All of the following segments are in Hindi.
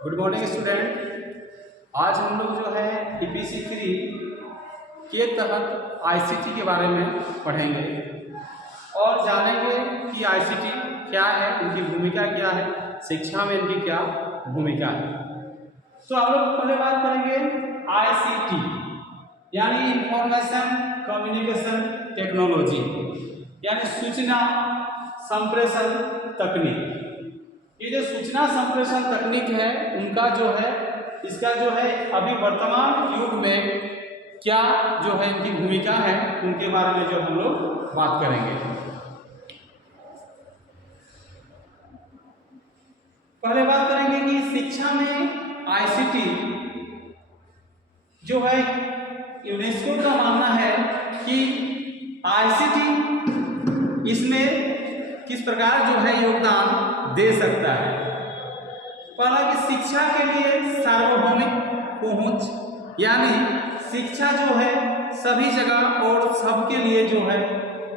Good morning student. आज हम लोग जो है ईपीसी 3 के तहत आईसीटी के बारे में पढ़ेंगे और जानेंगे कि आईसीटी क्या है, इनकी भूमिका क्या है, शिक्षा में इनकी क्या भूमिका है। तो हम लोग पहले बात करेंगे आईसीटी यानी इंफॉर्मेशन कम्युनिकेशन टेक्नोलॉजी यानी सूचना संप्रेषण तकनीक। ये जो सूचना संप्रेषण तकनीक है उनका जो है इसका जो है अभी वर्तमान युग में क्या जो है इनकी भूमिका है उनके बारे में जो हम लोग बात करेंगे। पहले बात करेंगे कि शिक्षा में आईसीटी जो है यूनेस्को का मानना है कि आईसीटी इसमें किस प्रकार जो है योगदान दे सकता है। पहला कि शिक्षा के लिए सार्वभौमिक पहुंच यानी शिक्षा जो है सभी जगह और सबके लिए जो है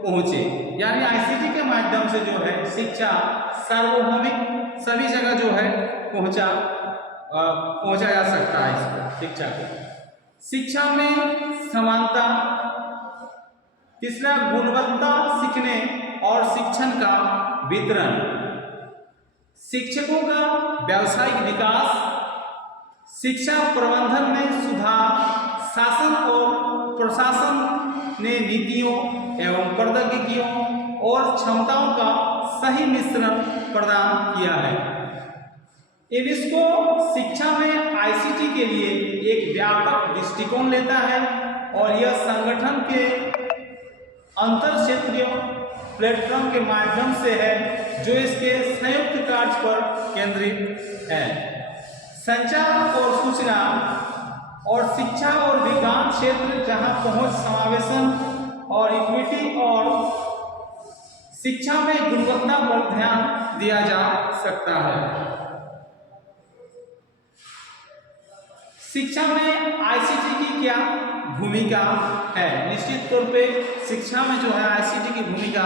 पहुंचे, यानी आईसीटी के माध्यम से जो है शिक्षा सार्वभौमिक सभी जगह जो है पहुंचा जा सकता है इसको शिक्षा को। शिक्षा में समानता, तीसरा गुणवत्ता सीखने और शिक्षण का वितरण, शिक्षकों का व्यावसायिक विकास, शिक्षा प्रबंधन में सुधार, शासन और प्रशासन ने नीतियों एवं प्रौद्योगिकियों और क्षमताओं का सही मिश्रण प्रदान किया है। यूनेस्को शिक्षा में आईसीटी के लिए एक व्यापक दृष्टिकोण लेता है और यह संगठन के अंतर क्षेत्रीय प्लेटफॉर्म के माध्यम से है जो इसके संयुक्त कार्य पर केंद्रित है। संचार और सूचना और शिक्षा और विज्ञान क्षेत्र जहां पहुंच समावेशन और इक्विटी और शिक्षा में गुणवत्ता पर ध्यान दिया जा सकता है। शिक्षा में आईसीटी की क्या भूमिका है? निश्चित तौर पे शिक्षा में जो है आईसीटी की भूमिका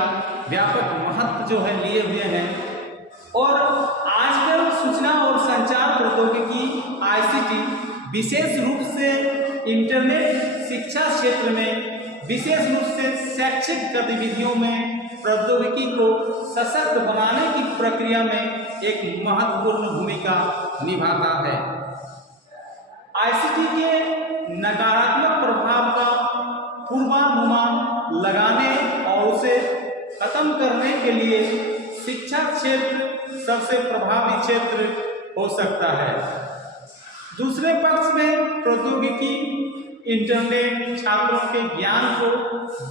व्यापक महत्व जो है लिए हुए हैं और आजकल सूचना और संचार प्रौद्योगिकी आईसीटी विशेष रूप से इंटरनेट शिक्षा क्षेत्र में, विशेष रूप से शैक्षिक गतिविधियों में प्रौद्योगिकी को सशक्त बनाने की प्रक्रिया में एक महत्वपूर्ण भूमिका निभाता है। आईसीटी के नकारात्मक प्रभाव का पूर्वानुमान लगाने और उसे खत्म करने के लिए शिक्षा क्षेत्र सबसे प्रभावी क्षेत्र हो सकता है। दूसरे पक्ष में प्रौद्योगिकी इंटरनेट छात्रों के ज्ञान को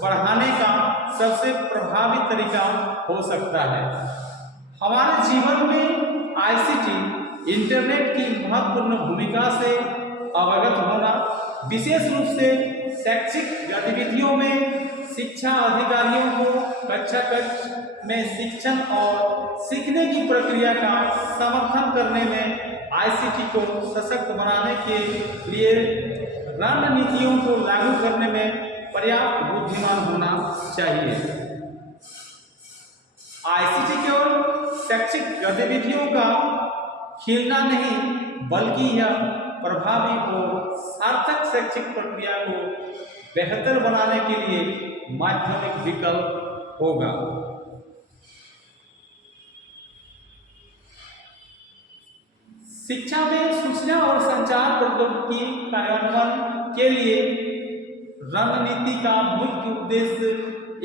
बढ़ाने का सबसे प्रभावी तरीका हो सकता है। हमारे जीवन में आईसीटी इंटरनेट की महत्वपूर्ण भूमिका से अवगत होना, विशेष रूप से शैक्षिक गतिविधियों में शिक्षा अधिकारियों को कक्षा कक्ष में शिक्षण और सीखने की प्रक्रिया का समर्थन करने में आईसीटी को सशक्त बनाने के लिए रणनीतियों को लागू करने में पर्याप्त बुद्धिमान होना चाहिए। आईसीटी केवल शैक्षिक गतिविधियों का खिलना नहीं बल्कि यह प्रभावी और सार्थक शैक्षिक प्रक्रिया को बेहतर बनाने के लिए माध्यमिक विकल्प होगा। शिक्षा में सूचना और संचार प्रौद्योगिकी कार्यान्वयन के लिए रणनीति का मुख्य उद्देश्य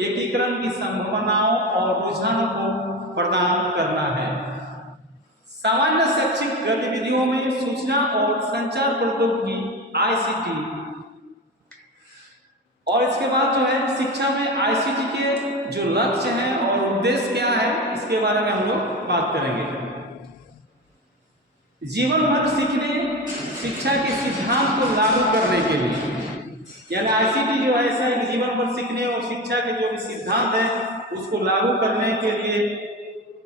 एकीकरण की संभावनाओं और रुझानों को प्रदान करना है। सामान्य शैक्षिक गतिविधियों में सूचना और संचार प्रौद्योगिकी आईसीटी और इसके बाद जो है शिक्षा में आईसीटी के जो लक्ष्य हैं और उद्देश्य क्या है इसके बारे में हम लोग बात करेंगे। जीवन भर सीखने शिक्षा के सिद्धांत को लागू करने के लिए, यानी आईसीटी जो है ऐसा है कि जीवन भर सीखने और शिक्षा के जो भी सिद्धांत है उसको लागू करने के लिए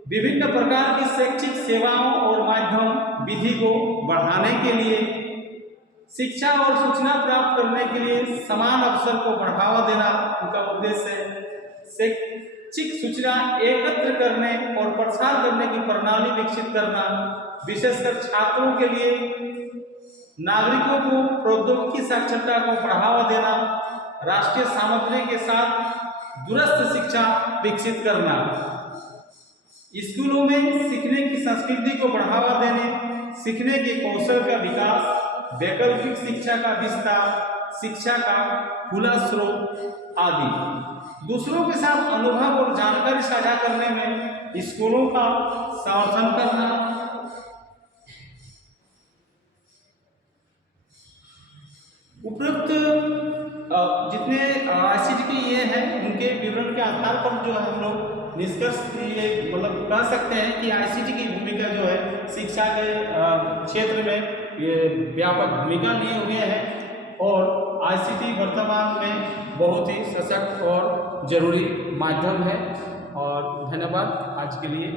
विभिन्न प्रकार की शैक्षिक सेवाओं और माध्यम विधि को बढ़ाने के लिए, शिक्षा और सूचना प्राप्त करने के लिए समान अवसर को बढ़ावा देना उनका उद्देश्य है। शैक्षिक सूचना एकत्र करने और प्रसार करने की प्रणाली विकसित करना, विशेषकर छात्रों के लिए नागरिकों को प्रौद्योगिकी साक्षरता को बढ़ावा देना, राष्ट्रीय सामग्री के साथ दूरस्थ शिक्षा विकसित करना, स्कूलों में सीखने की संस्कृति को बढ़ावा देने, सीखने के कौशल का विकास, वैकल्पिक शिक्षा का विस्तार, शिक्षा का खुला स्रोत आदि। दूसरों के साथ अनुभव और जानकारी साझा करने में स्कूलों का समर्थन करना। उपरोक्त जितने ICT के ये हैं उनके विवरण के आधार पर जो है हम लोग निष्कर्ष ये मतलब कह सकते हैं कि ICT की भूमिका जो है शिक्षा के क्षेत्र में ये व्यापक भूमिका लिए हुए है और ICT वर्तमान में बहुत ही सशक्त और जरूरी माध्यम है। और धन्यवाद आज के लिए।